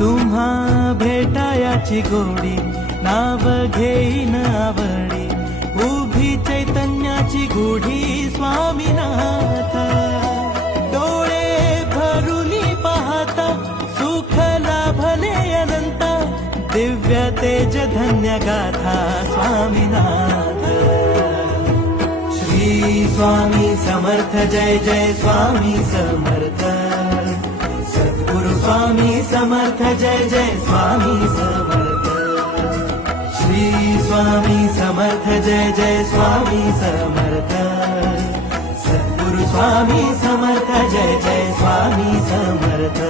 तुम्हा भेटायाची गोडी नाव घेईन आवडी उभी चैतन्याची गुढी स्वामीनाथ डोळे भरुनी पाहता सुख लाभले अनंत दिव्य तेज धन्य गाथा स्वामीनाथ श्री स्वामी समर्थ जय जय स्वामी समर्थ सद्गुरु स्वामी समर्थ जय जय स्वामी समर्थ श्री स्वामी समर्थ जय जय स्वामी समर्थ सद्गुरु स्वामी समर्थ जय जय स्वामी समर्थ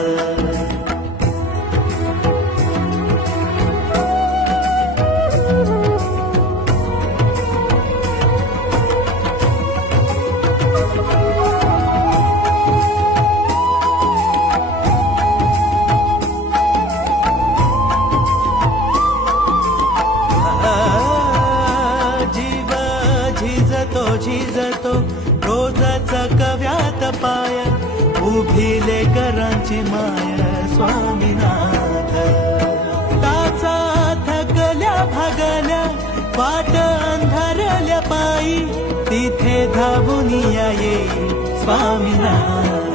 झिजतो रोजच कव्यात पाय उभी लेकरांची माय स्वामीनाथ ताचा थकल्या भागल्या वाट अंधारल्या पायी तिथे धावून येई स्वामीनाथ